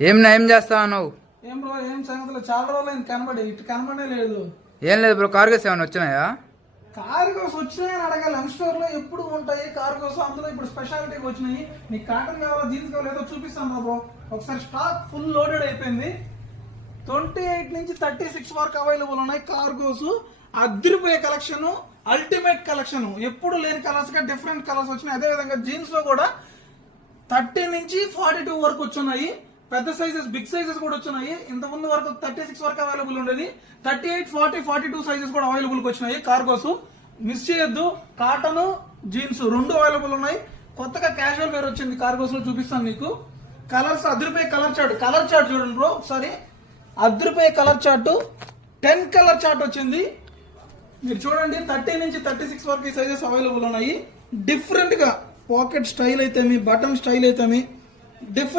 ఏం చేస్తావు నువ్వు? ఏం బ్రో ఏం సంగతులు? చాలా రోజులు కనబడి ఇటు కనబడే లేదు. ఏం లేదు బ్రో, కార్గోస్ ఏమైనా వచ్చినాయా? కార్గోస్ వచ్చినాయని అడగాలి. ఎం స్టోర్ లో ఎప్పుడు ఉంటాయి కార్గోస్, అందులో ఇప్పుడు స్పెషాలిటీకి వచ్చినాయి. నీకు కాటన్ కావాలా జీన్స్ కావాలా ఏదో చూపిస్తాను బ్రో. ఒకసారి స్టాక్ ఫుల్ లోడెడ్ అయిపోయింది. 28 నుంచి 36 వరకు అవైలబుల్ ఉన్నాయి కార్గోస్. అదిరిపోయే కలెక్షన్, అల్టిమేట్ కలెక్షన్. ఎప్పుడు లేని కలర్స్ గా డిఫరెంట్ కలర్స్ వచ్చినాయి. అదే విధంగా జీన్స్ లో కూడా 30 నుంచి 42 వరకు వచ్చున్నాయి. పెద్ద సైజెస్, బిగ్ సైజెస్ కూడా వచ్చినాయి. ఇంత ముందు వరకు 36 వరకు అవైలబుల్ ఉండేది. 38, 40, 42 సైజెస్ కూడా అవైలబుల్ వచ్చినాయి కార్గోస్. మిస్ చేయొద్దు. కాటన్, జీన్స్ రెండు అవైలబుల్ ఉన్నాయి. కొత్తగా క్యాజువల్ వేర్ వచ్చింది కార్గోస్ లో, చూపిస్తాను మీకు. కలర్స్ అదిరిపోయే కలర్ చార్ట్ చూడండి బ్రో ఒకసారి. అదిరిపోయే కలర్ చార్ట్, 10 కలర్ చార్ట్ వచ్చింది. మీరు చూడండి 30 నుంచి 36 వరకు ఈ సైజెస్ అవైలబుల్ ఉన్నాయి. డిఫరెంట్ గా పాకెట్ స్టైల్ అయితే, బటన్ స్టైల్ అయితే, డిఫరెంట్